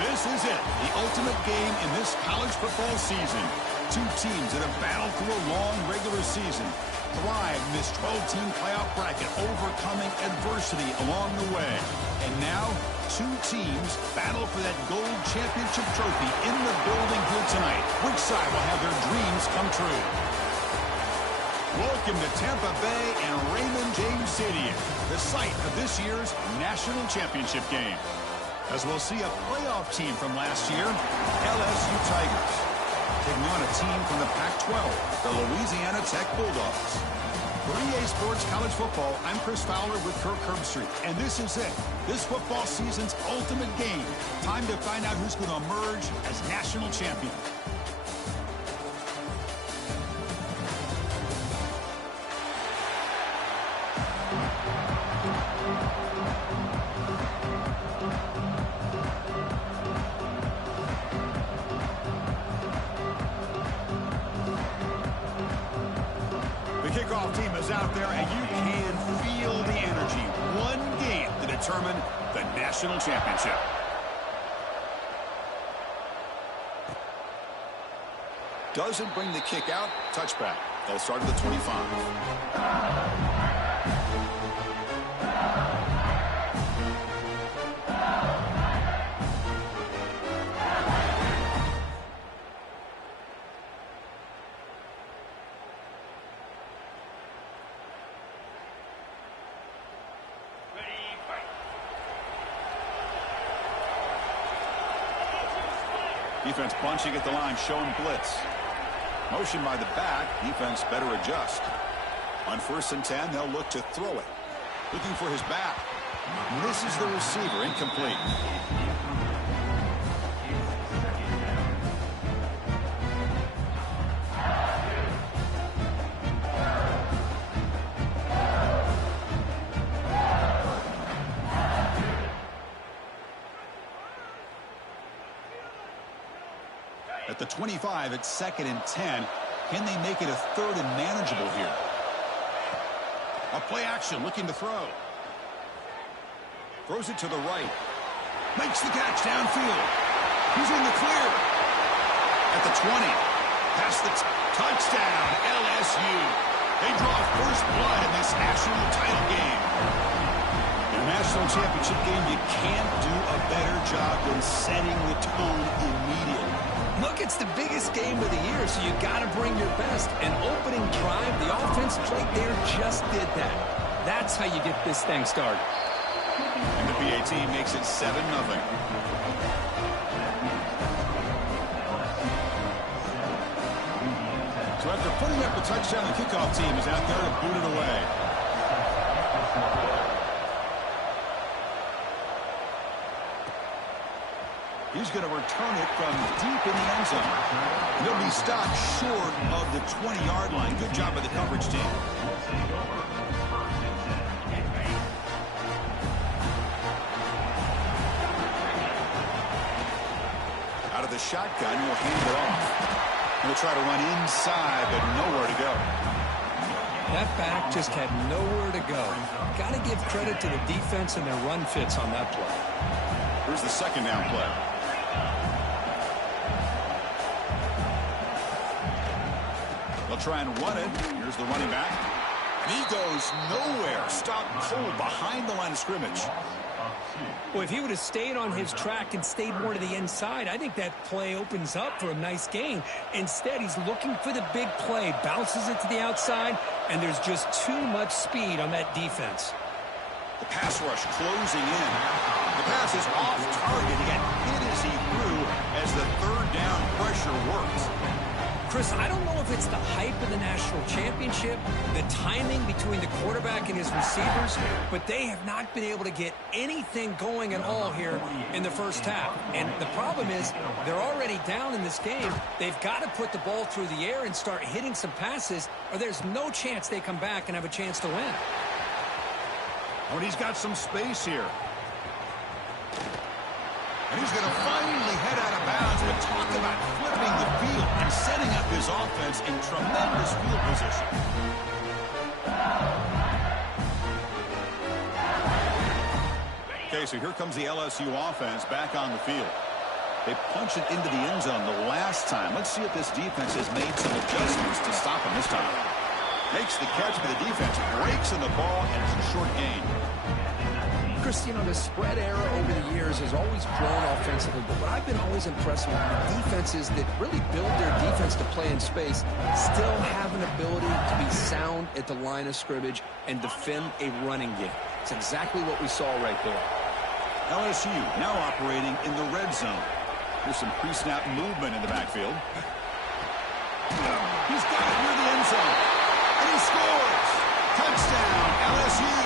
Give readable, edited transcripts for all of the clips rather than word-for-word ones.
This is it, the ultimate game in this college football season. Two teams that have battled through a long regular season, thrived in this 12-team playoff bracket, overcoming adversity along the way. And now, two teams battle for that gold championship trophy in the building here tonight. Which side will have their dreams come true? Welcome to Tampa Bay and Raymond James Stadium, the site of this year's national championship game. As we'll see a playoff team from last year, LSU Tigers, taking on a team from the Pac-12, the Louisiana Tech Bulldogs. For EA Sports College Football, I'm Chris Fowler with Kirk Herbstreit, and this is it, this football season's ultimate game. Time to find out who's going to emerge as national champion. Kickoff team is out there, and you can feel the energy. One game to determine the national championship. Doesn't bring the kick out. Touchback. They'll start at the 25. Defense bunching at the line, showing blitz. Motion by the back. Defense better adjust. On 1st and 10, they'll look to throw it. Looking for his back. Misses the receiver. Incomplete. At the 25, it's 2nd and 10. Can they make it a 3rd and manageable here? A play action, looking to throw. Throws it to the right. Makes the catch downfield. He's in the clear. At the 20. Past the touchdown, LSU. They draw first blood in this national title game. In a national championship game, you can't do a better job than setting the tone immediately. Look, it's the biggest game of the year, so you got to bring your best. An opening drive, the offense right there just did that. That's how you get this thing started. And the PA team makes it 7-0. So after putting up the touchdown, the kickoff team is out there to boot it away. He's going to return it from deep in the end zone. And he'll be stopped short of the 20-yard line. Good job by the coverage team. Out of the shotgun, he'll hand it off. He'll try to run inside, but nowhere to go. That back just had nowhere to go. Got to give credit to the defense and their run fits on that play. Here's the 2nd down play. They'll try and run it. Here's the running back. And he goes nowhere. Stopped cold behind the line of scrimmage. Well, if he would have stayed on his track and stayed more to the inside, I think that play opens up for a nice gain. Instead, he's looking for the big play, bounces it to the outside, and there's just too much speed on that defense. The pass rush closing in. The pass is off target. He got hit as he threw as the 3rd down pressure works. Chris, I don't know if it's the hype of the national championship, the timing between the quarterback and his receivers, but they have not been able to get anything going at all here in the first half. And the problem is they're already down in this game. They've got to put the ball through the air and start hitting some passes, or there's no chance they come back and have a chance to win. When he's got some space here. And he's going to finally head out of bounds, but talk about flipping the field and setting up his offense in tremendous field position. Okay, so here comes the LSU offense back on the field. They punch it into the end zone the last time. Let's see if this defense has made some adjustments to stop him this time. Makes the catch, but the defense breaks in the ball, and it's a short gain. Chris, you know, the spread era over the years has always grown offensively, but what I've been always impressed with defenses that really build their defense to play in space still have an ability to be sound at the line of scrimmage and defend a running game. It's exactly what we saw right there. LSU now operating in the red zone. There's some pre-snap movement in the backfield. He's got it near the end zone. And he scores! Touchdown, LSU!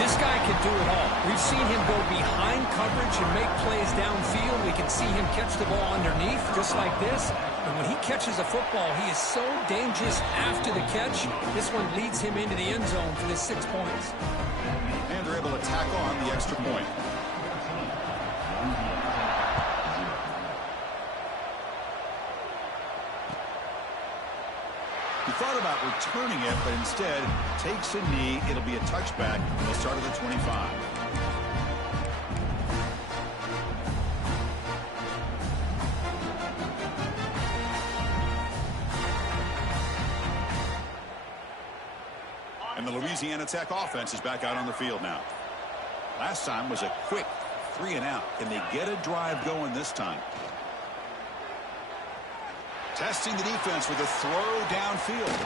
This guy can do it all. We've seen him go behind coverage and make plays downfield. We can see him catch the ball underneath, just like this. And when he catches a football, he is so dangerous after the catch. This one leads him into the end zone for the 6 points. And they're able to tackle on the extra point. He thought about returning it, but instead takes a knee. It'll be a touchback. They'll start at the 25. And the Louisiana Tech offense is back out on the field now. Last time was a quick 3-and-out. Can they get a drive going this time? Testing the defense with a throw downfield.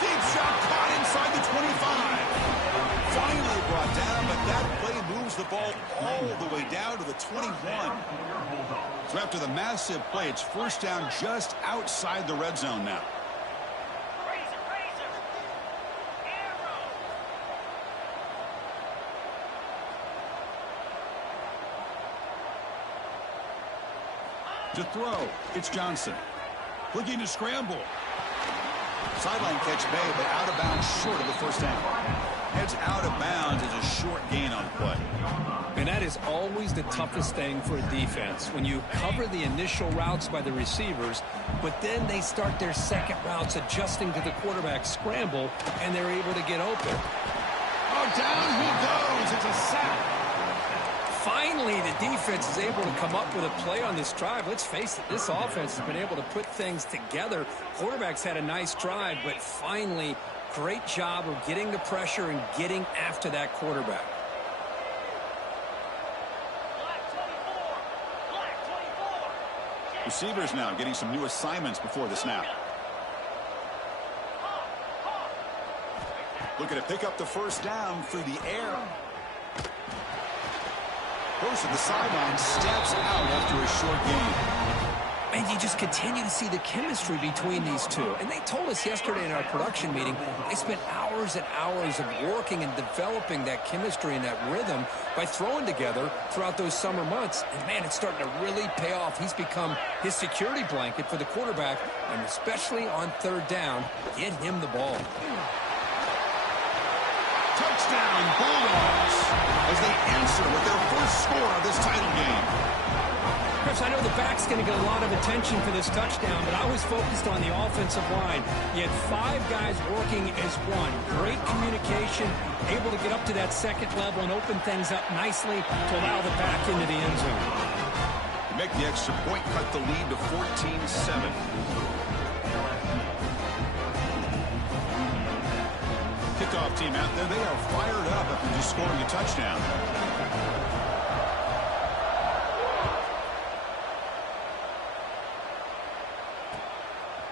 Deep shot caught inside the 25. Finally brought down, but that play moves the ball all the way down to the 21. So after the massive play, it's first down just outside the red zone now. To throw, it's Johnson. Looking to scramble. Sideline catch made, but out of bounds short of the first down. Heads out of bounds is a short gain on play. And that is always the toughest thing for a defense, when you cover the initial routes by the receivers, but then they start their second routes adjusting to the quarterback scramble, and they're able to get open. Oh, down he goes. It's a sack. Finally, the defense is able to come up with a play on this drive. Let's face it, this offense has been able to put things together. Quarterback's had a nice drive, but finally, great job of getting the pressure and getting after that quarterback. Receivers now getting some new assignments before the snap. Looking to pick up the first down through the air. Goes to the sideline, steps out after a short gain. And you just continue to see the chemistry between these two. And they told us yesterday in our production meeting, they spent hours and hours of working and developing that chemistry and that rhythm by throwing together throughout those summer months. And, man, it's starting to really pay off. He's become his security blanket for the quarterback, and especially on third down, get him the ball. Touchdown, Bulldogs, as they answer with their first score of this title game. Chris, I know the back's going to get a lot of attention for this touchdown, but I was focused on the offensive line. You had 5 guys working as one. Great communication, able to get up to that second level and open things up nicely to allow the back into the end zone. Make the extra point, cut the lead to 14-7. Kickoff team out there, they are fired up after just scoring a touchdown.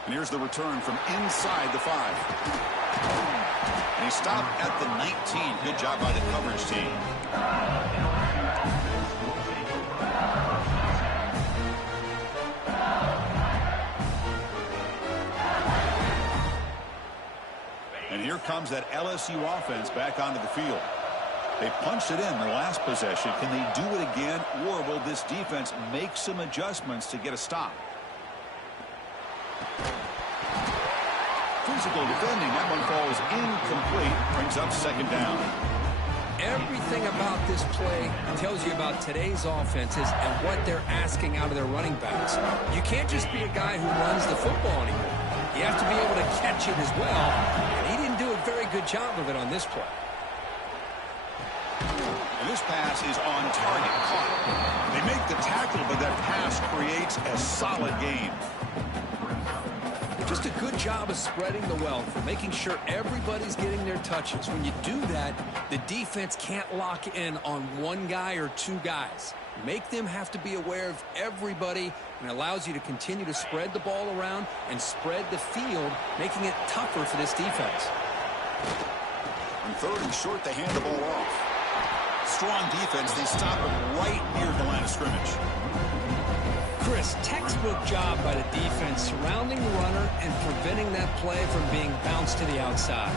And here's the return from inside the 5. And he stopped at the 19. Good job by the coverage team. And here comes that LSU offense back onto the field. They punched it in their last possession. Can they do it again, or will this defense make some adjustments to get a stop? Physical defending. That one falls incomplete. Brings up second down. Everything about this play tells you about today's offenses and what they're asking out of their running backs. You can't just be a guy who runs the football anymore. You have to be able to catch it as well, and he didn't do a very good job of it on this play. And this pass is on target, caught. They make the tackle, but that pass creates a solid gain. Just a good job of spreading the wealth, making sure everybody's getting their touches. When you do that, the defense can't lock in on one guy or two guys. Make them have to be aware of everybody, and allows you to continue to spread the ball around and spread the field, making it tougher for this defense. On 3rd and short, they hand the ball off. Strong defense. They stop it right near the line of scrimmage. Chris, textbook job by the defense surrounding the runner and preventing that play from being bounced to the outside.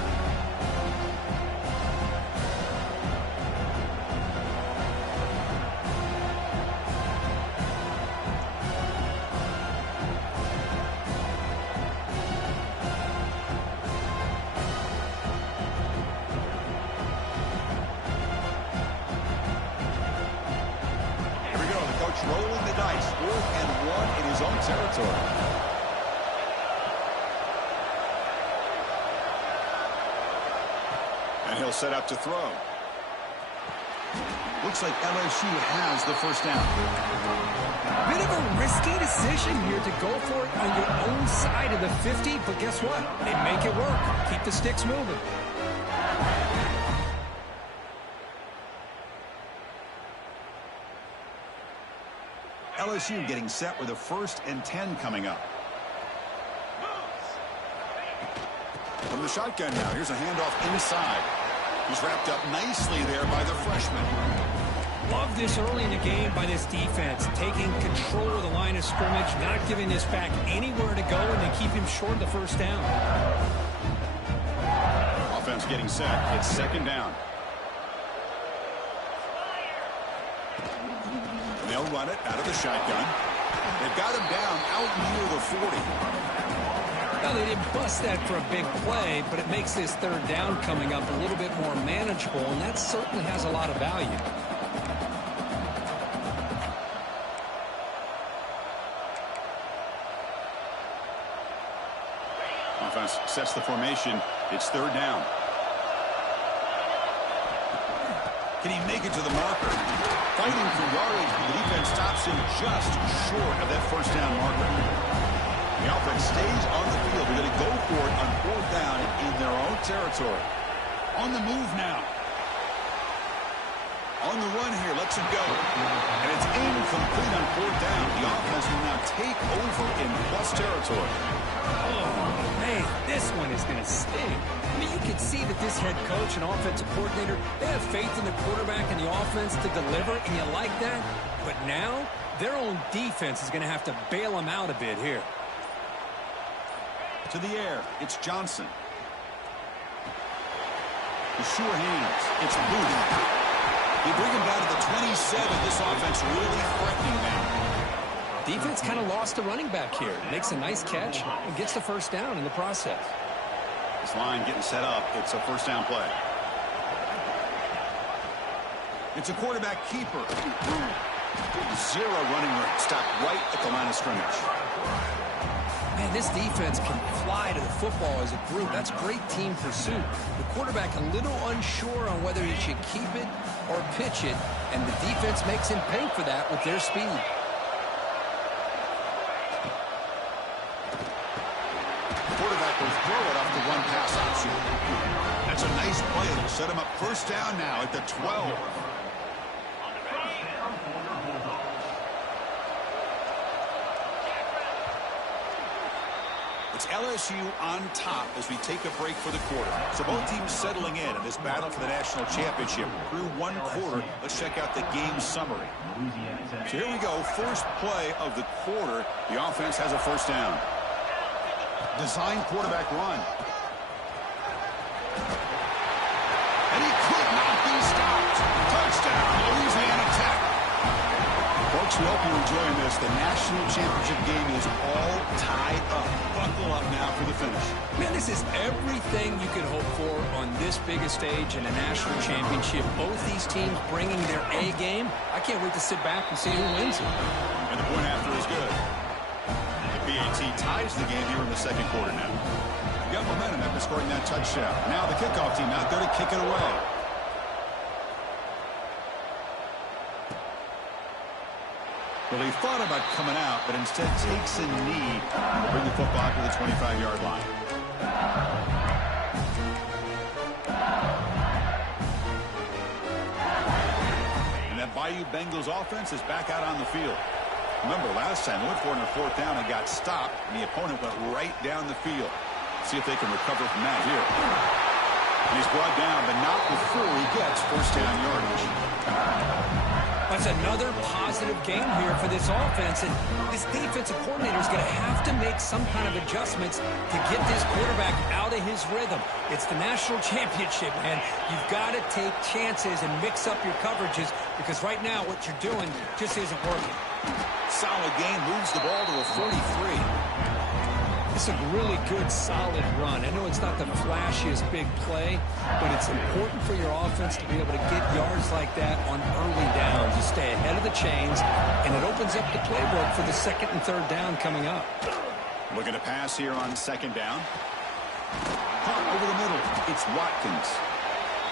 Rolling the dice, 4th and 1 in his own territory. And he'll set up to throw. Looks like LSU has the first down. Bit of a risky decision here to go for it on your own side of the 50, but guess what? They make it work. Keep the sticks moving. LSU getting set with a 1st and 10 coming up. From the shotgun now, here's a handoff inside. He's wrapped up nicely there by the freshman. Love this early in the game by this defense, taking control of the line of scrimmage, not giving this back anywhere to go, and they keep him short of the first down. Offense getting set. It's 2nd down. They'll run it out of the shotgun. They've got him down out near the 40. Now, they didn't bust that for a big play, but it makes this 3rd down coming up a little bit more manageable, and that certainly has a lot of value. Offense sets the formation. It's 3rd down. Can he make it to the marker? Fighting for yardage, but the defense stops him just short of that first down marker. The offense stays on the field. They're going to go for it on 4th down in their own territory. On the move now. On the run here, lets him go. And it's incomplete on 4th down. The offense will now take over in plus territory. Oh, man, this one is going to sting. I mean, you can see that this head coach and offensive coordinator, they have faith in the quarterback and the offense to deliver, and you like that. But now, their own defense is going to have to bail them out a bit here. To the air, it's Johnson. The sure hands, it's Booth. They bring him down to the 27. This offense really threatening now. Defense kind of lost the running back here. Makes a nice catch and gets the first down in the process. This line getting set up. It's a first down play. It's a quarterback keeper. 0 running room. Stopped right at the line of scrimmage. Man, this defense can fly to the football as a group. That's great team pursuit. The quarterback a little unsure on whether he should keep it or pitch it, and the defense makes him pay for that with their speed. Quarterback will throw it off the run-pass option. That's a nice play. It'll set him up first down now at the 12. It's LSU on top as we take a break for the quarter. So both teams settling in this battle for the national championship. Through 1 quarter, let's check out the game summary. So here we go. First play of the quarter. The offense has a first down. Design quarterback run. And he could not be stopped. Touchdown, Louisiana Tech. Folks, we hope you're enjoying this. The national championship game is all tied up. Buckle up now for the finish. Man, this is everything you could hope for on this biggest stage in a national championship. Both these teams bringing their A game. I can't wait to sit back and see who wins it. And the point after is good. The BAT ties the game here in the second quarter now. You got momentum after scoring that touchdown. Now the kickoff team out there to kick it away. Well, he thought about coming out, but instead takes a knee to bring the football to the 25-yard line. And that Bayou Bengals offense is back out on the field. Remember, last time they went for it on 4th down and got stopped, and the opponent went right down the field. See if they can recover from that here. And he's brought down, but not before he gets first down yardage. That's another positive game here for this offense, and this defensive coordinator is going to have to make some kind of adjustments to get this quarterback out of his rhythm. It's the national championship, man. You've got to take chances and mix up your coverages, because right now what you're doing just isn't working. Solid gain, moves the ball to a 43. It's a really good, solid run. I know it's not the flashiest big play, but it's important for your offense to be able to get yards like that on early downs. You stay ahead of the chains, and it opens up the playbook for the 2nd and 3rd down coming up. Looking to pass here on 2nd down. Caught over the middle. It's Watkins.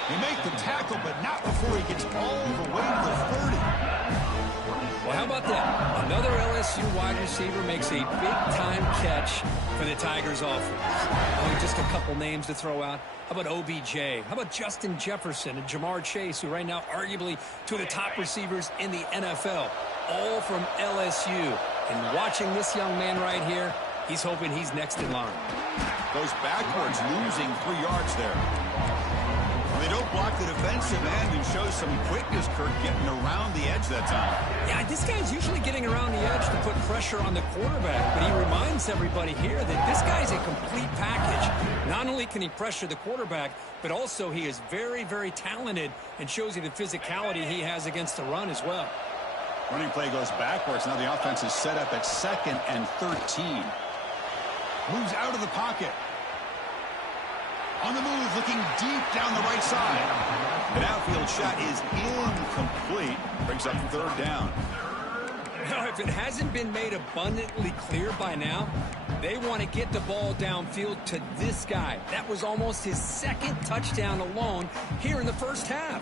He made the tackle, but not before he gets all the way to the 30. Well, how about that? Another LSU wide receiver makes a big-time catch for the Tigers offense. Oh, just a couple names to throw out. How about OBJ? How about Justin Jefferson and Jamar Chase, who right now arguably two of the top receivers in the NFL, all from LSU. And watching this young man right here, he's hoping he's next in line. Goes backwards, losing 3 yards there. They don't block the defensive end and show some quickness, Kirk, getting around the edge that time. Yeah, this guy's usually getting around the edge to put pressure on the quarterback, but he reminds everybody here that this guy's a complete package. Not only can he pressure the quarterback, but also he is very, very talented and shows you the physicality he has against the run as well. Running play goes backwards. Now the offense is set up at 2nd and 13. Moves out of the pocket. On the move, looking deep down the right side. An outfield shot is incomplete. Brings up 3rd down. Now, if it hasn't been made abundantly clear by now, they want to get the ball downfield to this guy. That was almost his 2nd touchdown alone here in the first half.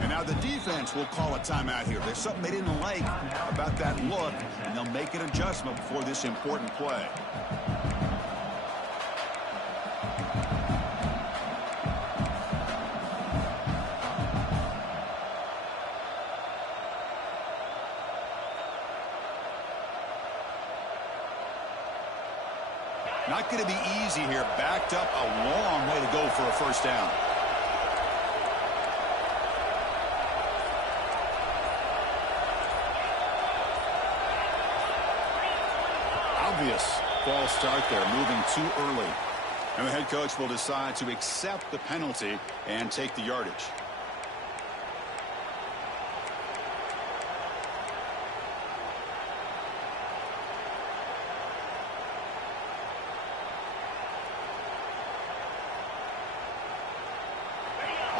And now the defense will call a timeout here. There's something they didn't like about that look, and they'll make an adjustment before this important play. Not going to be easy here. Backed up a long way to go for a first down. Obvious false start there, moving too early. And the head coach will decide to accept the penalty and take the yardage.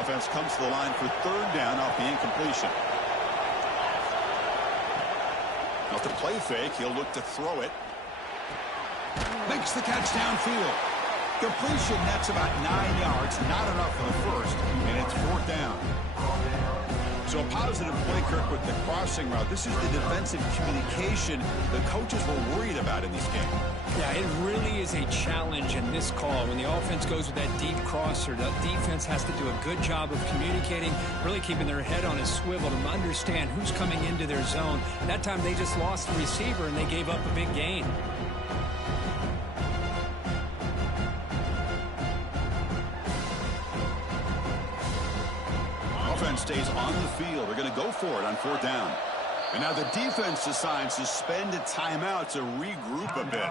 Offense comes to the line for 3rd down off the incompletion. Off the play fake, he'll look to throw it. Makes the catch downfield. Completion, that's about 9 yards. Not enough for the first, and it's 4th down. So a positive play, Kirk, with the crossing route. This is the defensive communication the coaches were worried about in this game. Yeah, it really is a challenge in this call. When the offense goes with that deep crosser, the defense has to do a good job of communicating, really keeping their head on a swivel to understand who's coming into their zone. That time they just lost the receiver and they gave up a big gain. Offense stays on the field. They're going to go for it on 4th down. And now the defense decides to spend a timeout to regroup a bit.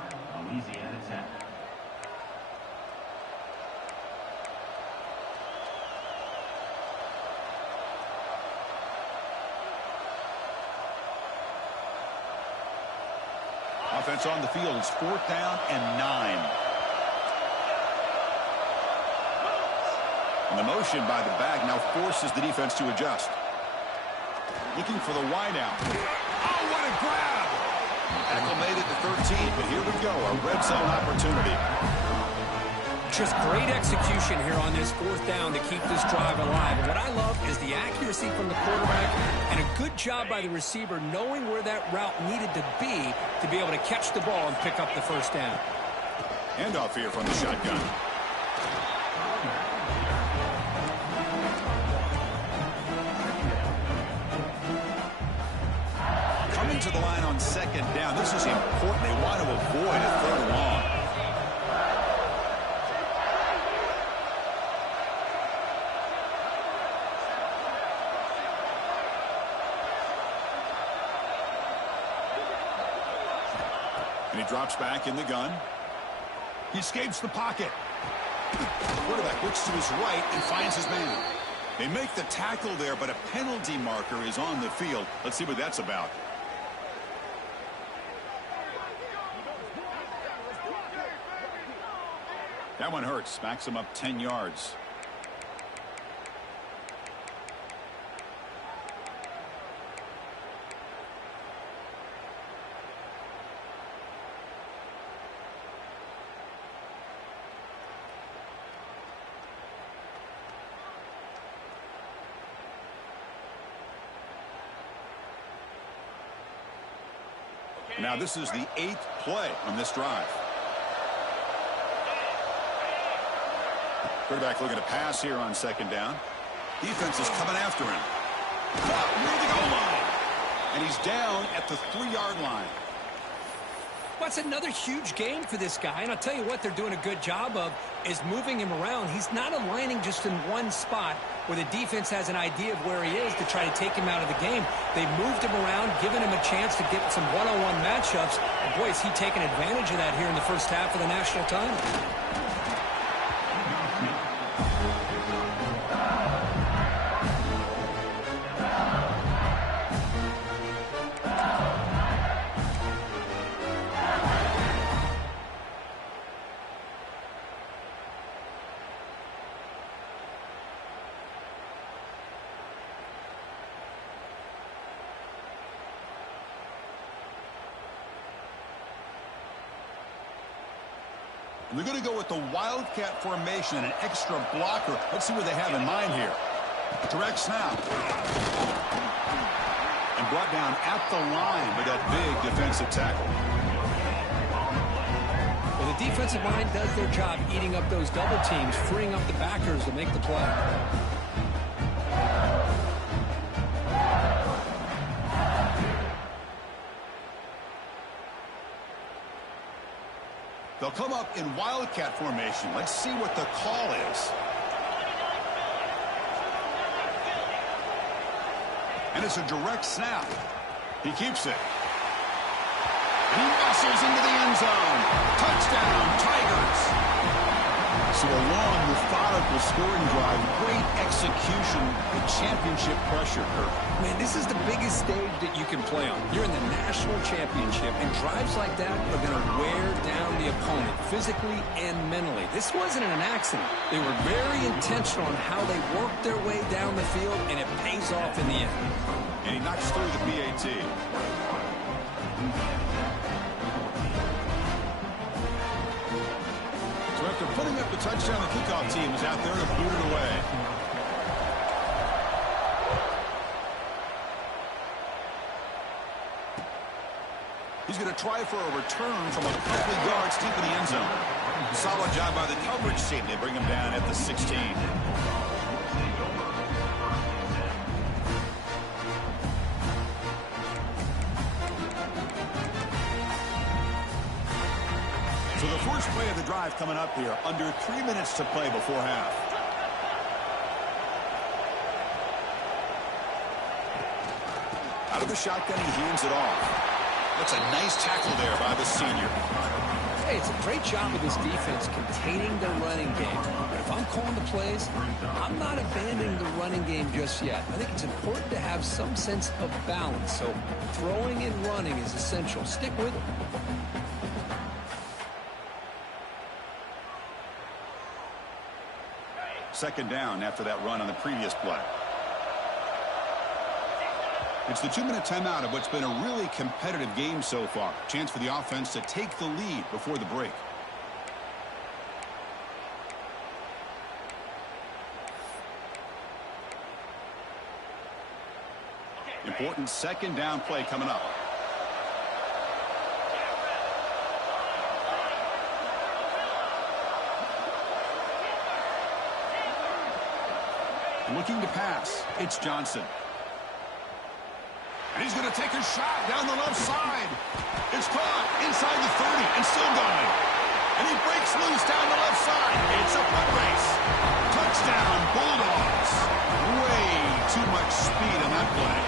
Offense on the field. It's 4th down and 9. And the motion by the back now forces the defense to adjust. Looking for the wideout. Oh, what a grab! Tackle made it to 13, but here we go, a red zone opportunity. Just great execution here on this fourth down to keep this drive alive. And what I love is the accuracy from the quarterback and a good job by the receiver knowing where that route needed to be able to catch the ball and pick up the first down. Handoff here from the shotgun. Coming to the line on second down. This is important. They want to avoid a third and long. And he drops back in the gun. He escapes the pocket. The quarterback looks to his right and finds his man. They make the tackle there, but a penalty marker is on the field. Let's see what that's about. That one hurts. Backs him up 10 yards. Now this is the 8th play on this drive. Quarterback looking to pass here on second down. Defense is coming after him. Caught near the goal line. And he's down at the 3-yard line. That's another huge game for this guy. And I'll tell you what they're doing a good job of is moving him around. He's not aligning just in one spot where the defense has an idea of where he is to try to take him out of the game. They moved him around, given him a chance to get some one-on-one matchups. And boy, is he taking advantage of that here in the first half of the national title. And they're going to go with the wildcat formation and an extra blocker. Let's see what they have in mind here. Direct snap. And brought down at the line with that big defensive tackle. Well, the defensive line does their job eating up those double teams, freeing up the backers to make the play. They'll come up in wildcat formation. Let's see what the call is. And it's a direct snap. He keeps it. He muscles into the end zone. Touchdown, Tigers. So a long, methodical scoring drive. Great execution. The championship pressure curve. Man, this is the biggest stage that you can play on. You're in the national championship, and drives like that are going to wear down the opponent physically and mentally. This wasn't an accident. They were very intentional on how they worked their way down the field, and it pays off in the end. And he knocks through the PAT. So after putting up the touchdown, the kickoff team is out there to boot it away. He's going to try for a return from a couple of yards deep in the end zone. Solid job by the coverage team. They bring him down at the 16. So the first play of the drive coming up here. Under 3 minutes to play before half. Out of the shotgun, he hands it off. That's a nice tackle there by the senior. Hey, it's a great job of this defense containing their running game. But if I'm calling the plays, I'm not abandoning the running game just yet. I think it's important to have some sense of balance. So throwing and running is essential. Stick with it. Second down after that run on the previous play. It's the 2-minute timeout of what's been a really competitive game so far. Chance for the offense to take the lead before the break. Important second down play coming up. Looking to pass. It's Johnson. And he's going to take a shot down the left side. It's caught inside the 30 and still going. And he breaks loose down the left side. It's a foot race. Touchdown, Bulldogs. Way too much speed on that play.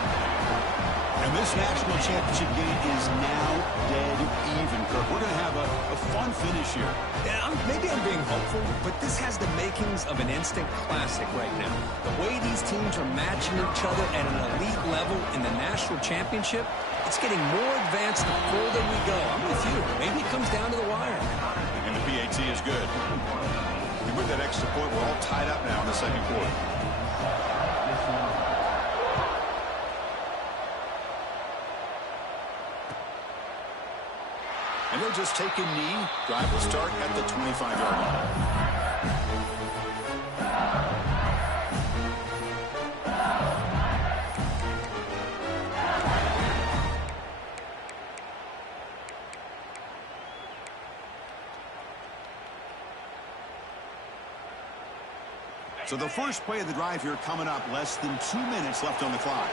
And this national championship game is now dead even, Kirk. We're going to have a fun finish here. Yeah, maybe I'm being hopeful, but this has the makings of an instant classic right now. The way these teams are matching each other at an elite level in the national championship, it's getting more advanced the further we go. I'm with you. Maybe it comes down to the wire. And the PAT is good. And with that extra point, we're all tied up now in the second quarter. And they'll just take a knee. Drive will start at the 25-yard line. So the first play of the drive here coming up, less than 2 minutes left on the clock.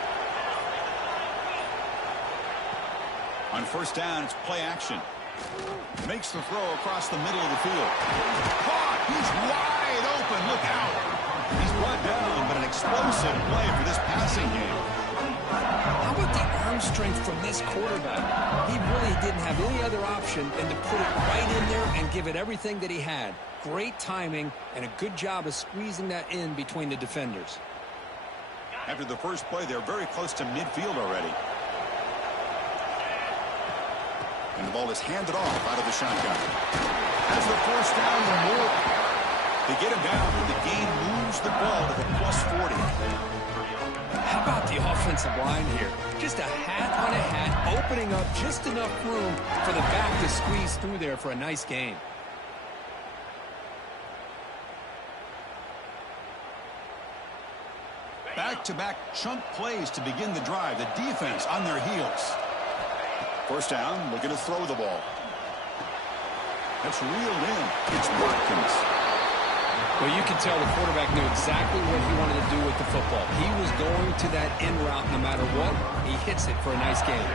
On first down, it's play action. Makes the throw across the middle of the field. Caught! He's wide open. Look out. He's brought down, but an explosive play for this passing game. How about the arm strength from this quarterback? He really didn't have any other option than to put it right in there and give it everything that he had. Great timing and a good job of squeezing that in between the defenders. After the first play, they're very close to midfield already. And the ball is handed off out of the shotgun. Has the first down and more. They get him down, and the game moves the ball to the +40. How about the offensive line here? Just a hat on a hat, opening up just enough room for the back to squeeze through there for a nice gain. Back-to-back chunk plays to begin the drive. The defense on their heels. First down, looking to throw the ball. That's reeled in. It's Watkins. Well, you can tell the quarterback knew exactly what he wanted to do with the football. He was going to that in route no matter what. He hits it for a nice gain.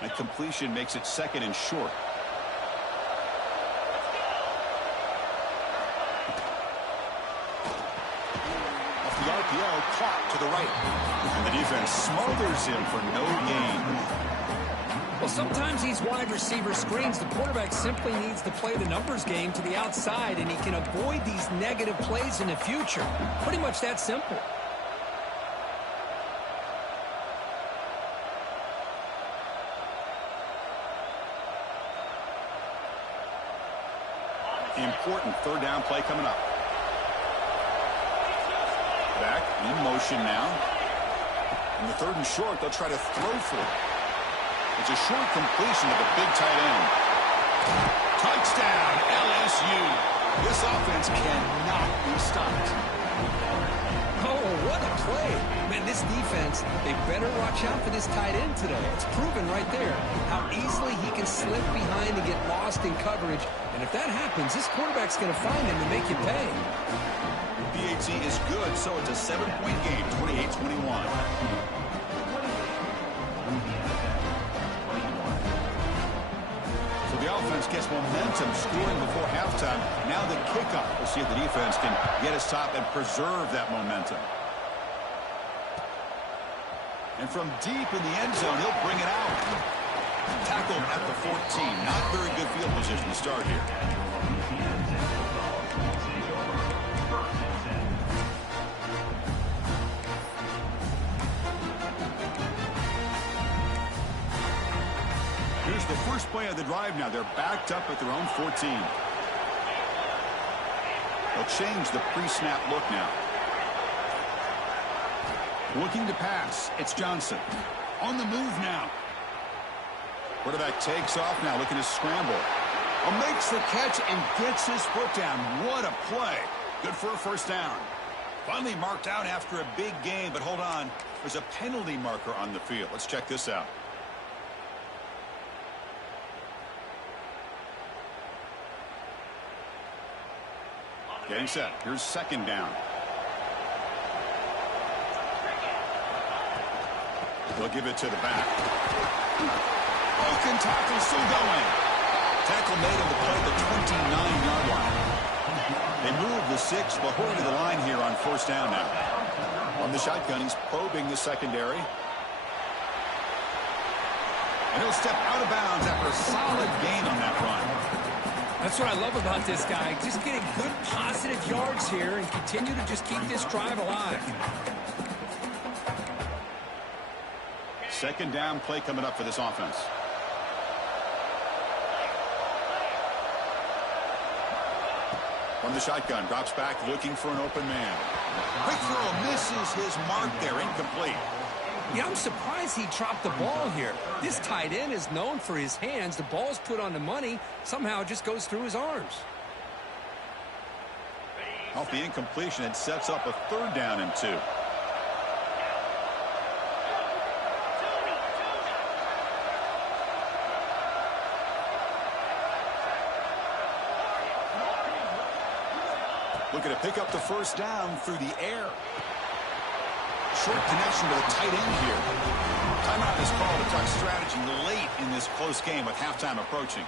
That completion makes it second and short. Caught to the right. And the defense smothers him for no gain. Well, sometimes these wide receiver screens, the quarterback simply needs to play the numbers game to the outside, and he can avoid these negative plays in the future. Pretty much that simple. Important third down play coming up. Back in motion now. In the third and short, they'll try to throw for it. It's a short completion to the big tight end. Touchdown, LSU. This offense cannot be stopped. Oh, what a play. Man, this defense, they better watch out for this tight end today. It's proven right there how easily he can slip behind and get lost in coverage. And if that happens, this quarterback's going to find him and make you pay. PAT is good, so it's a 7-point game, 28-21. So the offense gets momentum, scoring before halftime. Now the kickoff. We'll see if the defense can get a stop and preserve that momentum. And from deep in the end zone, he'll bring it out. Tackled at the 14. Not very good field position to start here. Here's the first play of the drive now. They're backed up at their own 14. They'll change the pre-snap look now. Looking to pass. It's Johnson. On the move now. Quarterback takes off now, looking to scramble. Well, makes the catch and gets his foot down. What a play. Good for a first down. Finally marked out after a big game, but hold on. There's a penalty marker on the field. Let's check this out. Getting set. Here's second down. They'll give it to the back. Broken tackle still going. Tackle made on the play at the 29-yard line. They move the 6, but hold to the line here on first down now. On the shotgun, he's probing the secondary. And he'll step out of bounds after a solid gain on that run. That's what I love about this guy. Just getting good positive yards here and continue to just keep this drive alive. Second down play coming up for this offense. From the shotgun, drops back looking for an open man. Quick throw, misses his mark there, incomplete. Yeah, I'm surprised he dropped the ball here. This tight end is known for his hands. The ball's put on the money. Somehow it just goes through his arms. Off the incompletion, it sets up a third down and 2. Looking to pick up the first down through the air. Short connection to the tight end here. Timeout is called to talk strategy late in this close game with halftime approaching.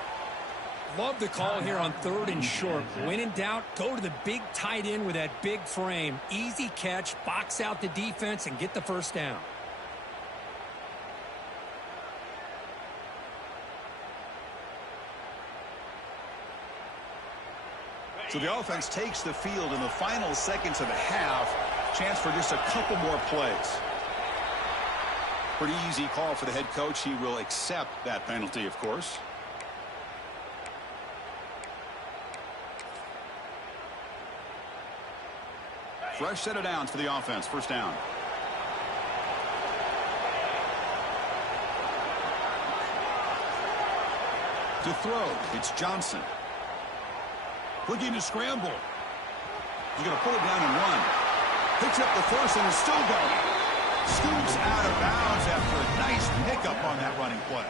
Love the call here on 3rd and short. When in doubt, go to the big tight end with that big frame. Easy catch, box out the defense, and get the first down. So the offense takes the field in the final seconds of the half. Chance for just a couple more plays. Pretty easy call for the head coach. He will accept that penalty, of course. Fresh set of downs for the offense. First down. To throw, it's Johnson. Looking to scramble. He's going to pull it down and run. Picks up the first and is still going. Scoops out of bounds after a nice pickup on that running play.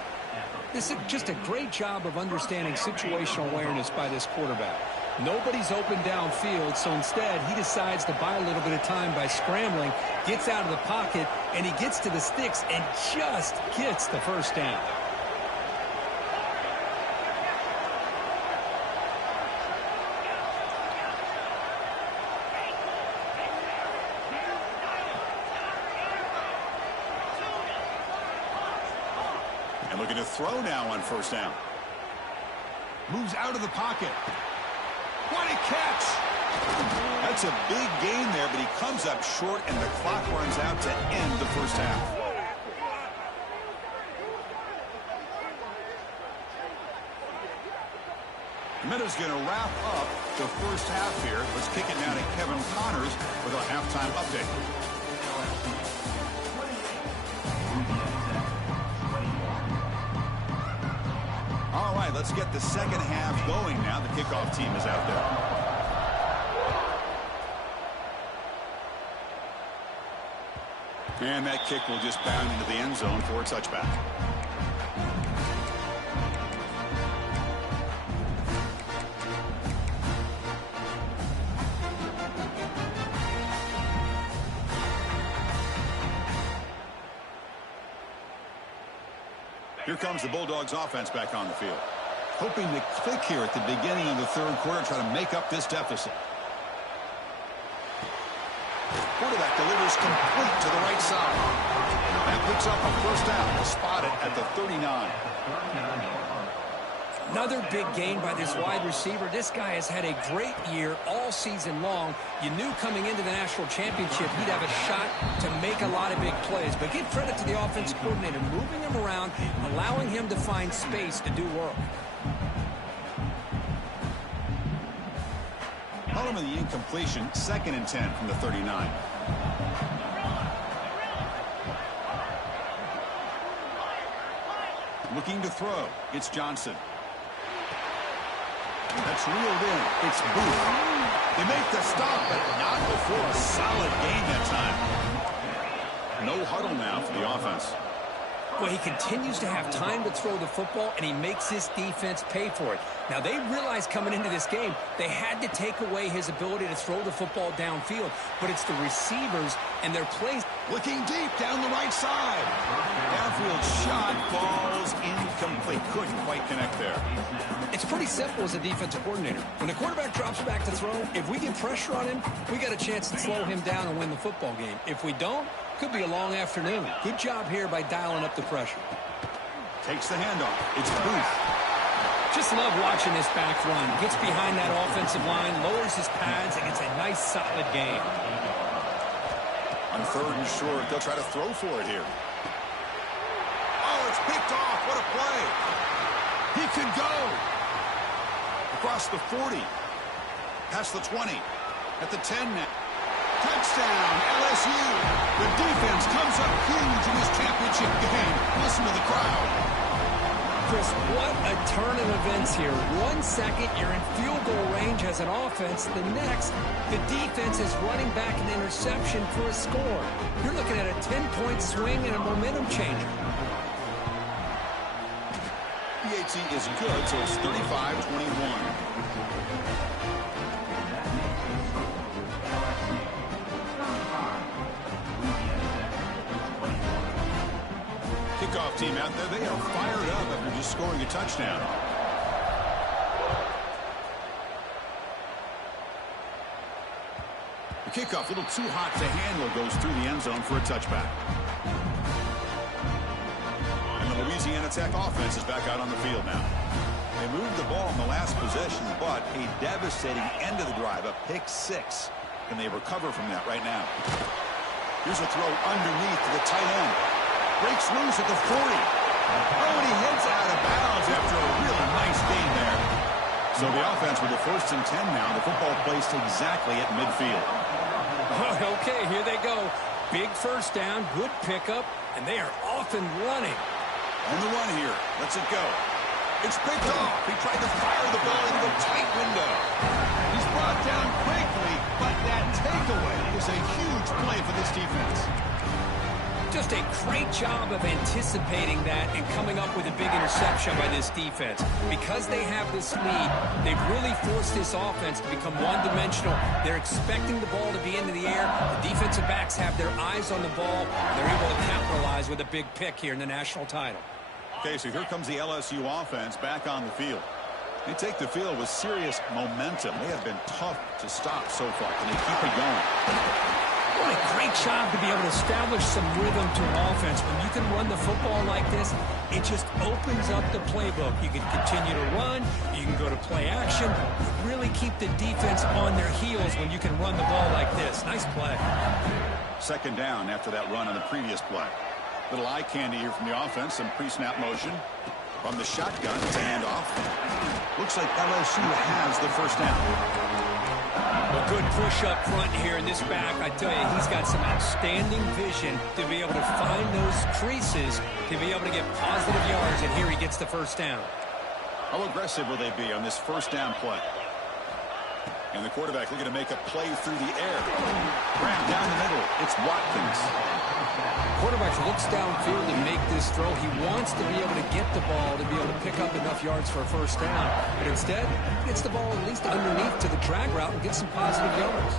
This is just a great job of understanding situational awareness by this quarterback. Nobody's open downfield, so instead he decides to buy a little bit of time by scrambling, gets out of the pocket, and he gets to the sticks and just gets the first down. And looking to throw now on first down. Moves out of the pocket. What a catch! That's a big gain there, but he comes up short, and the clock runs out to end the first half. Minuta's going to wrap up the first half here. Let's kick it now to Kevin Connors with our halftime update. All right, let's get the second half going now. The kickoff team is out there. And that kick will just bound into the end zone for a touchback. Here comes the Bulldogs offense back on the field. Hoping to click here at the beginning of the third quarter, try to make up this deficit. Quarterback delivers complete to the right side. That picks up a first down. Spotted at the 39. Another big gain by this wide receiver. This guy has had a great year all season long. You knew coming into the national championship he'd have a shot to make a lot of big plays. But give credit to the offense coordinator, moving him around, allowing him to find space to do work. Following the incompletion, 2nd and 10 from the 39. Looking to throw. It's Johnson. That's reeled in. It's Booth. They make the stop, but not before a solid gain that time. No huddle now for the offense. Well, he continues to have time to throw the football, and he makes his defense pay for it. Now, they realized coming into this game they had to take away his ability to throw the football downfield, but it's the receivers and their plays. Looking deep down the right side. Downfield shot falls incomplete. Couldn't quite connect there. It's pretty simple as a defensive coordinator. When the quarterback drops back to throw, if we get pressure on him, we got a chance to slow him down and win the football game. If we don't, could be a long afternoon. Good job here by dialing up the pressure. Takes the handoff. It's Booth. Just love watching this back run. Gets behind that offensive line, lowers his pads, and gets a nice solid gain. On 3rd and short, they'll try to throw for it here. Oh, it's picked off. What a play. He can go. Across the 40. Past the 20. At the 10 now. Touchdown, LSU. The defense comes up huge in this championship game. Listen to the crowd. Chris, what a turn of events here. 1 second, you're in field goal range as an offense. The next, the defense is running back an interception for a score. You're looking at a 10-point swing and a momentum changer. PAT is good, so it's 35-21. Kickoff team out there, they are fired up after just scoring a touchdown. The kickoff, a little too hot to handle, goes through the end zone for a touchback. And the Louisiana Tech offense is back out on the field now. They moved the ball in the last possession, but a devastating end of the drive, a pick 6. Can they recover from that right now? Here's a throw underneath to the tight end. Breaks loose at the 40. Oh, and he heads out of bounds after a really nice gain there. So the offense with the 1st and 10 now. The football placed exactly at midfield. Okay, here they go. Big first down, good pickup, and they are off and running. On the run here. Lets it go. It's picked off. He tried to fire the ball into a tight window. He's brought down quickly, but that takeaway is a huge play for this defense. Just a great job of anticipating that and coming up with a big interception by this defense. Because they have this lead, they've really forced this offense to become one-dimensional. They're expecting the ball to be into the air. The defensive backs have their eyes on the ball. They're able to capitalize with a big pick here in the national title. Okay, so here comes the LSU offense back on the field. They take the field with serious momentum. They have been tough to stop so far. Can they keep it going? What a great job to be able to establish some rhythm to an offense. When you can run the football like this, it just opens up the playbook. You can continue to run. You can go to play action. You really keep the defense on their heels when you can run the ball like this. Nice play. 2nd down after that run on the previous play. Little eye candy here from the offense. Some pre-snap motion. From the shotgun, it's a handoff. Looks like LSU has the 1st down. A good push up front here in this back. I tell you, he's got some outstanding vision to be able to find those creases, to be able to get positive yards, and here he gets the 1st down. How aggressive will they be on this 1st down play? And the quarterback looking to make a play through the air. Grab down the middle. It's Watkins. Quarterback looks downfield to make this throw. He wants to be able to get the ball to be able to pick up enough yards for a 1st down. But instead, he gets the ball at least underneath to the drag route and gets some positive yards.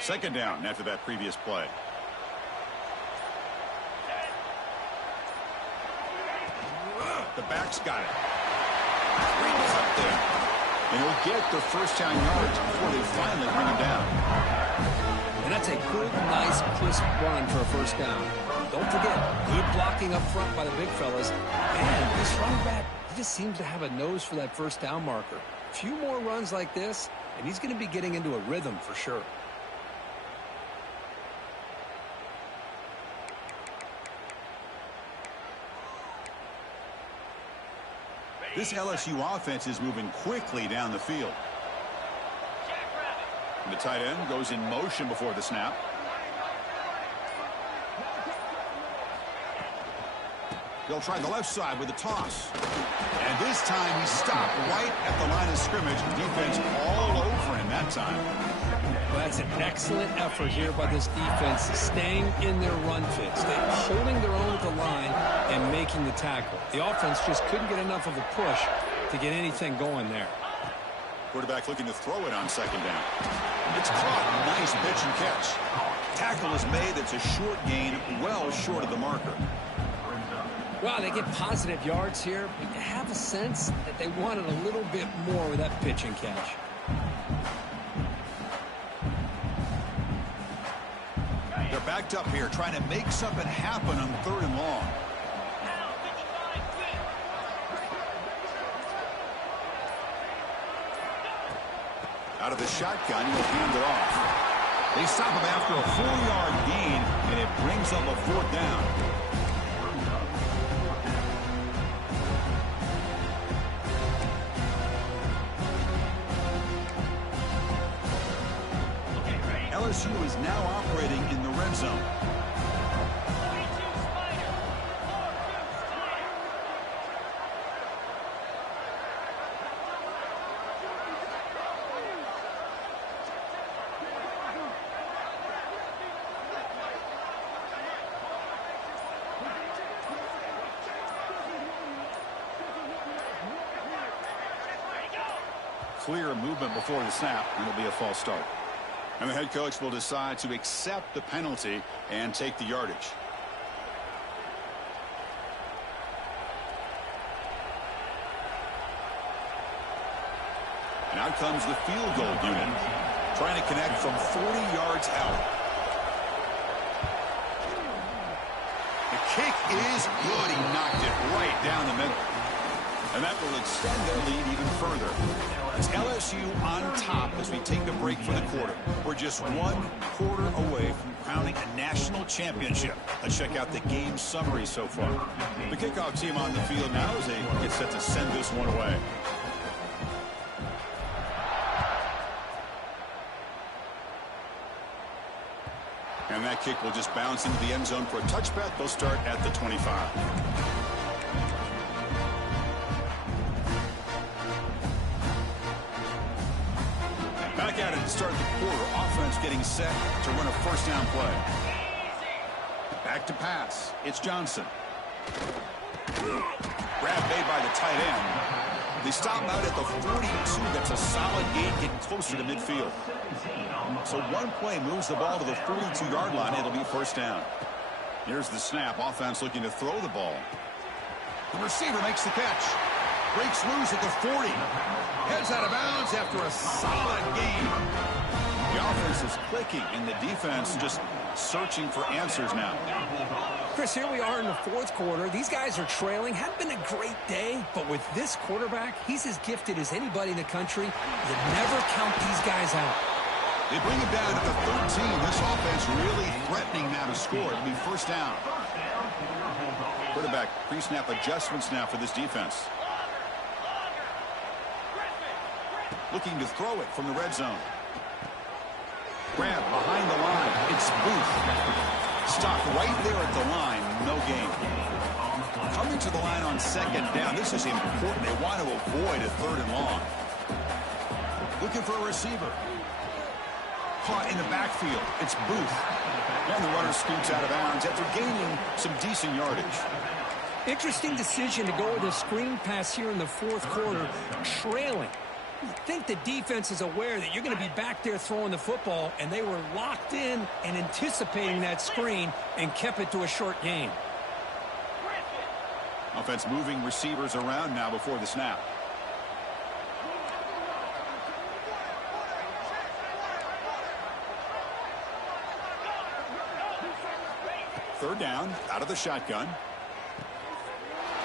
Second down after that previous play. The back's got it. Great cut there. And he'll get the 1st down yards before they finally bring him down. And that's a good, nice, crisp run for a 1st down. Don't forget, good blocking up front by the big fellas. And this running back, he just seems to have a nose for that 1st down marker. A few more runs like this, and he's going to be getting into a rhythm for sure. This LSU offense is moving quickly down the field. The tight end goes in motion before the snap. They'll try the left side with a toss. And this time he stopped right at the line of scrimmage. Defense all over him that time. Well, that's an excellent effort here by this defense, staying in their run fits. They're holding their own at the line and making the tackle. The offense just couldn't get enough of a push to get anything going there. Quarterback looking to throw it on second down. It's caught. Nice pitch and catch. Tackle is made. It's a short gain, well short of the marker. Well, they get positive yards here, but you have a sense that they wanted a little bit more with that pitch and catch. They're backed up here, trying to make something happen on 3rd and long. Out of the shotgun, he'll hand it off. They stop him after a 4-yard gain, and it brings up a 4th down. LSU is now operating in the red zone. Clear movement before the snap, and it'll be a false start. And the head coach will decide to accept the penalty and take the yardage. And out comes the field goal unit, trying to connect from 40 yards out. The kick is good. He knocked it right down the middle. And that will extend their lead even further. It's LSU on top as we take a break for the quarter. We're just 1 quarter away from crowning a national championship. Let's check out the game summary so far. The kickoff team on the field now as they get set to send this one away. And that kick will just bounce into the end zone for a touchback. They'll start at the 25. Back at it to start the quarter. Offense getting set to run a first down play. Back to pass. It's Johnson. Grab made by the tight end. They stop out at the 42. That's a solid gain, getting closer to midfield. So one play moves the ball to the 42-yard line. It'll be first down. Here's the snap. Offense looking to throw the ball. The receiver makes the catch. Breaks loose at the 40. Heads out of bounds after a solid game. The offense is clicking, and the defense just searching for answers now. Chris, here we are in the 4th quarter. These guys are trailing. Hadn't been a great day, but with this quarterback, he's as gifted as anybody in the country. You never count these guys out. They bring it down at the 13. This offense really threatening now to score. It'll be first down. Quarterback pre-snap adjustments now for this defense. Looking to throw it from the red zone. Grab behind the line. It's Booth. Stopped right there at the line. No gain. Coming to the line on second down. This is important. They want to avoid a 3rd and long. Looking for a receiver. Caught in the backfield. It's Booth. And the runner scoots out of bounds after gaining some decent yardage. Interesting decision to go with a screen pass here in the 4th quarter, trailing. I think the defense is aware that you're going to be back there throwing the football, and they were locked in and anticipating that screen and kept it to a short gain. Offense moving receivers around now before the snap. Third down, out of the shotgun.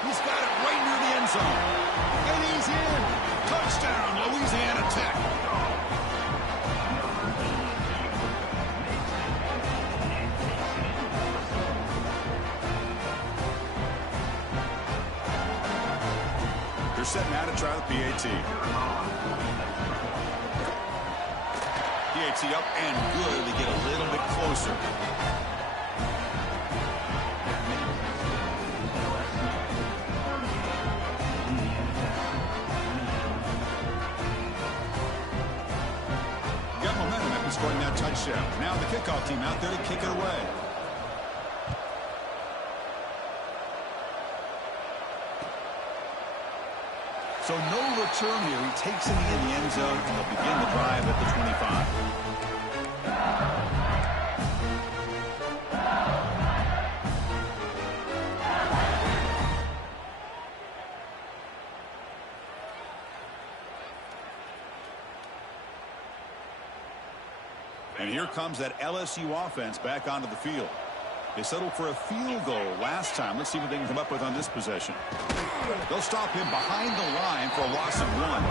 He's got it right near the end zone. And he's in. Touchdown, Louisiana Tech. They're set now to try the PAT. PAT up and good to get a little bit closer. Got momentum after scoring that touchdown. Now the kickoff team out there to kick it away. So no return here. He takes it in the end zone, and they'll begin the drive at the 25. And here comes that LSU offense back onto the field. They settled for a field goal last time. Let's see what they can come up with on this possession. They'll stop him behind the line for a loss of 1.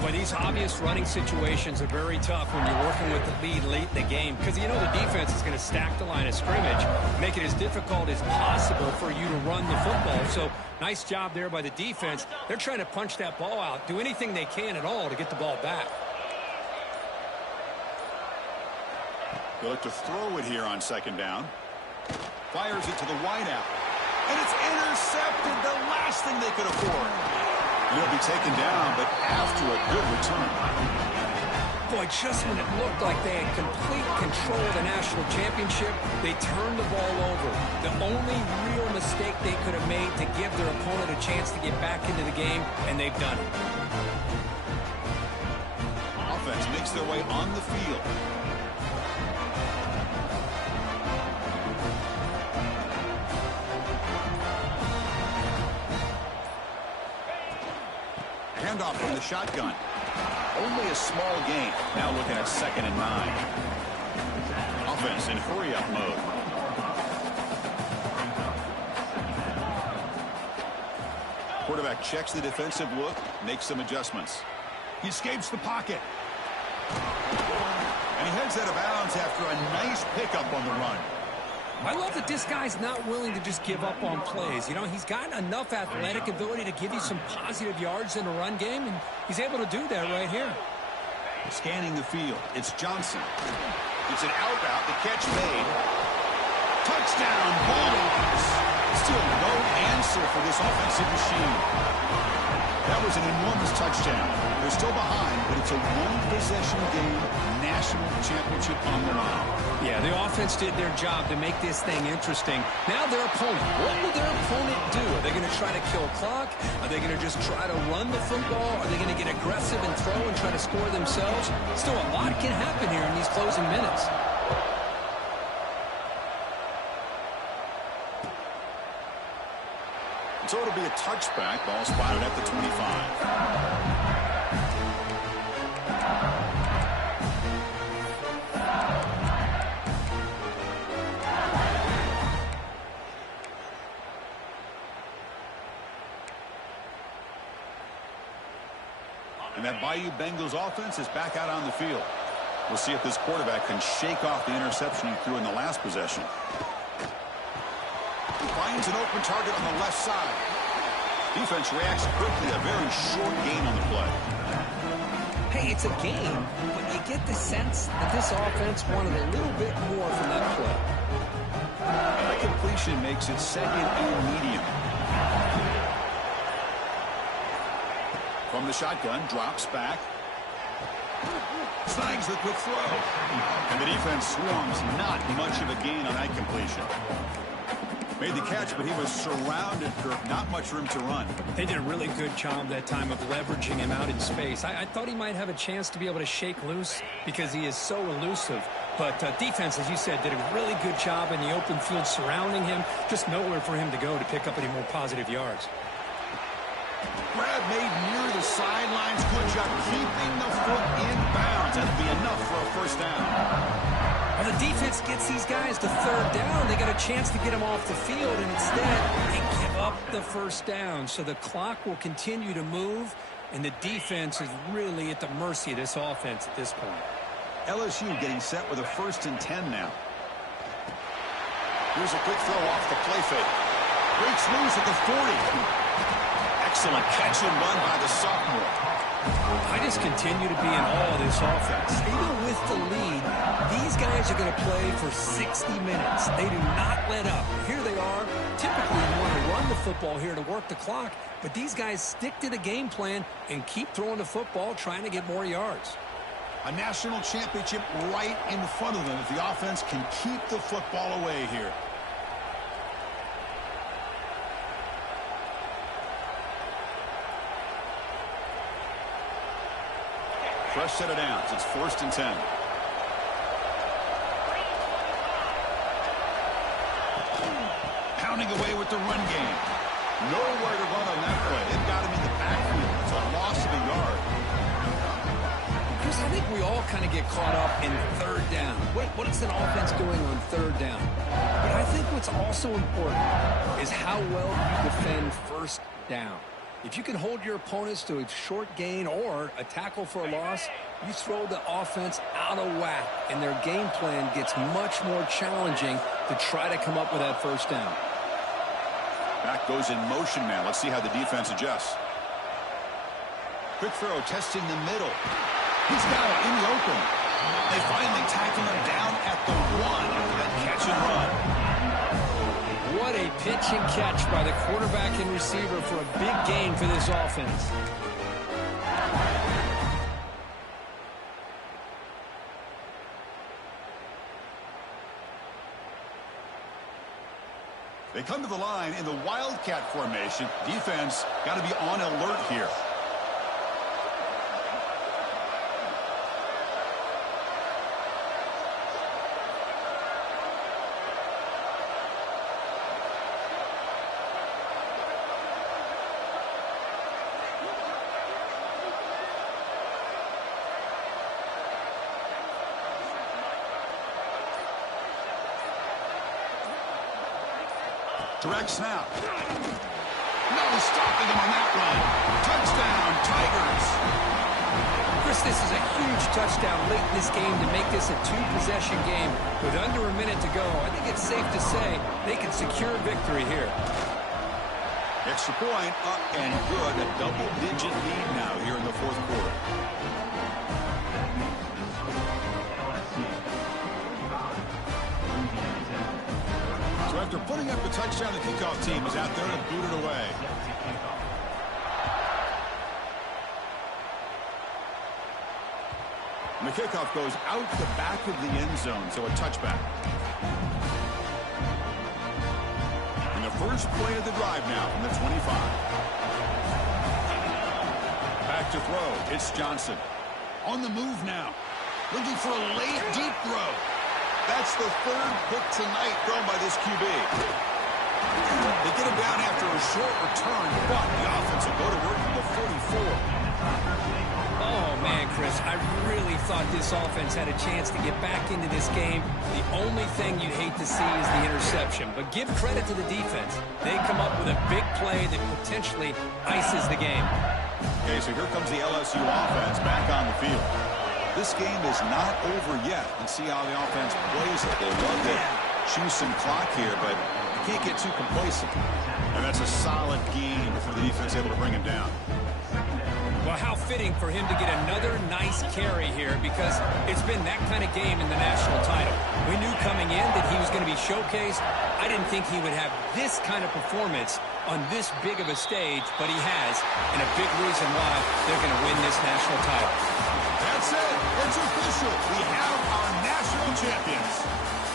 But these obvious running situations are very tough when you're working with the lead late in the game, because you know the defense is going to stack the line of scrimmage, make it as difficult as possible for you to run the football. So nice job there by the defense. They're trying to punch that ball out, do anything they can at all to get the ball back. They'll look to throw it here on second down. Fires it to the wideout. And it's intercepted, the last thing they could afford. He'll be taken down, but after a good return. Boy, just when it looked like they had complete control of the national championship, they turned the ball over. The only real mistake they could have made to give their opponent a chance to get back into the game, and they've done it. Offense makes their way on the field. Handoff from the shotgun. Only a small gain. Now looking at 2nd and 9. Offense in hurry-up mode. Quarterback checks the defensive look, makes some adjustments. He escapes the pocket. And he heads out of bounds after a nice pickup on the run. I love that this guy's not willing to just give up on plays. You know, he's got enough athletic ability to give you some positive yards in the run game, and he's able to do that right here. Scanning the field, it's Johnson. It's an out route, the catch made. Touchdown, Bulldogs. Still no answer for this offensive machine. That was an enormous touchdown. They're still behind, but it's a one-possession game, national championship on the line. Yeah, the offense did their job to make this thing interesting. Now their opponent. What will their opponent do? Are they going to try to kill clock? Are they going to just try to run the football? Are they going to get aggressive and throw and try to score themselves? Still, a lot can happen here in these closing minutes. So it'll be a touchback. Ball spotted at the 25. And that Bayou Bengals offense is back out on the field. We'll see if this quarterback can shake off the interception he threw in the last possession. Finds an open target on the left side. Defense reacts quickly. A very short gain on the play. Hey, it's a game, but you get the sense that this offense wanted a little bit more from that play. And the completion makes it 2nd and medium. From the shotgun, drops back. Snags the quick throw. And the defense swarms. Not much of a gain on that completion. Made the catch, but he was surrounded, Kirk. Not much room to run. They did a really good job that time of leveraging him out in space. I thought he might have a chance to be able to shake loose because he is so elusive. But defense, as you said, did a really good job in the open field surrounding him. Just nowhere for him to go to pick up any more positive yards. Grab made near the sidelines. Good job keeping the foot in bounds. That'll be enough for a first down. Well, the defense gets these guys to 3rd down. They got a chance to get them off the field, and instead they give up the first down. So the clock will continue to move, and the defense is really at the mercy of this offense at this point. LSU getting set with a 1st and 10 now. Here's a quick throw off the play fake. Breaks loose at the 40. Excellent catch and run by the sophomore. I just continue to be in awe of this offense. Even with the lead, these guys are going to play for 60 minutes. They do not let up. Here they are. Typically, you want to run the football here to work the clock, but these guys stick to the game plan and keep throwing the football, trying to get more yards. A national championship right in front of them if the offense can keep the football away here. Fresh set of downs. It's 1st and 10. Pounding away with the run game. Nowhere to run on that play. They've got him in the backfield. It's a loss of a yard. Chris, I think we all kind of get caught up in 3rd down. What is an offense doing on 3rd down? But I think what's also important is how well you defend 1st down. If you can hold your opponents to a short gain or a tackle for a loss, you throw the offense out of whack, and their game plan gets much more challenging to try to come up with that 1st down. Back goes in motion now. Let's see how the defense adjusts. Quick throw, testing the middle. He's got it in the open. They finally tackle him down at the 1 for that catch and run. What a pitch and catch by the quarterback and receiver for a big gain for this offense. They come to the line in the Wildcat formation. Defense got to be on alert here. Direct snap. No stopping him on that run. Touchdown, Tigers. Chris, this is a huge touchdown late in this game to make this a 2-possession game. With under a minute to go, I think it's safe to say they can secure victory here. Extra point up and good. A double-digit lead now here in the 4th quarter. So after putting up the touchdown, the kickoff team is out there to boot it away. And the kickoff goes out the back of the end zone, so a touchback. And the first play of the drive now from the 25. Back to throw. It's Johnson. On the move now. Looking for a late, deep throw. That's the 3rd pick tonight thrown by this QB. They get him down after a short return, but the offense will go to work from the 44. Oh, man, Chris, I really thought this offense had a chance to get back into this game. The only thing you'd hate to see is the interception. But give credit to the defense. They come up with a big play that potentially ices the game. Okay, so here comes the LSU offense back on the field. This game is not over yet. Let's see how the offense plays it. They love to chew some clock here, but you can't get too complacent. And that's a solid game for the defense able to bring him down. Well, how fitting for him to get another nice carry here, because it's been that kind of game in the national title. We knew coming in that he was going to be showcased. I didn't think he would have this kind of performance on this big of a stage, but he has, and a big reason why they're going to win this national title. That's it. It's official. We have our national champions.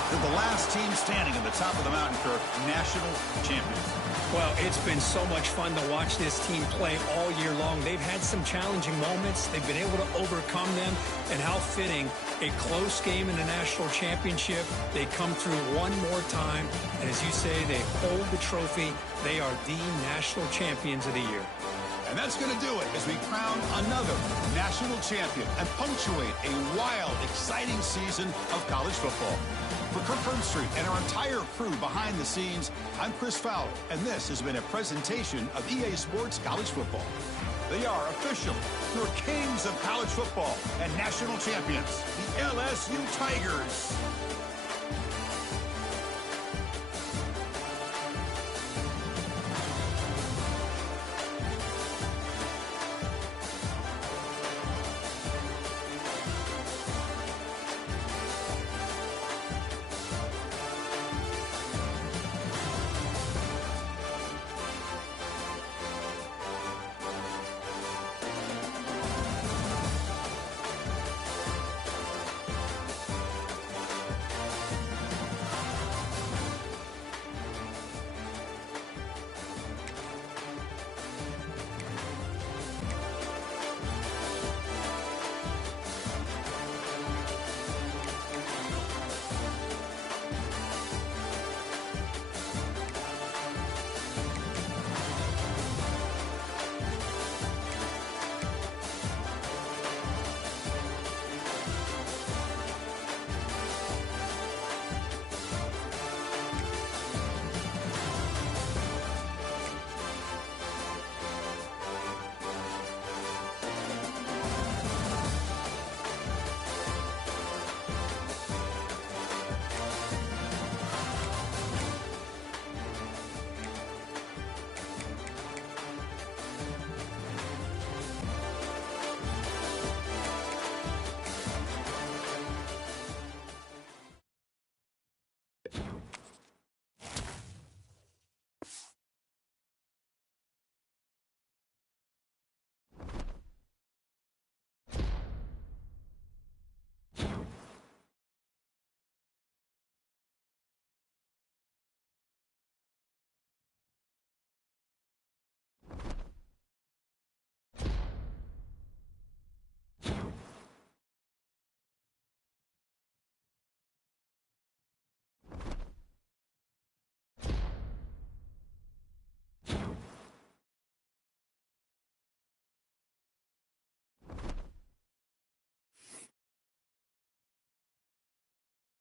They're the last team standing at the top of the mountain, Kirk. National champions. Well, it's been so much fun to watch this team play all year long. They've had some challenging moments. They've been able to overcome them. And how fitting, a close game in the national championship. They come through one more time. And as you say, they hold the trophy. They are the national champions of the year. And that's going to do it as we crown another national champion and punctuate a wild, exciting season of college football. For Kirk Herbstreit and our entire crew behind the scenes, I'm Chris Fowler, and this has been a presentation of EA Sports College Football. They are official, your kings of college football and national champions, the LSU Tigers.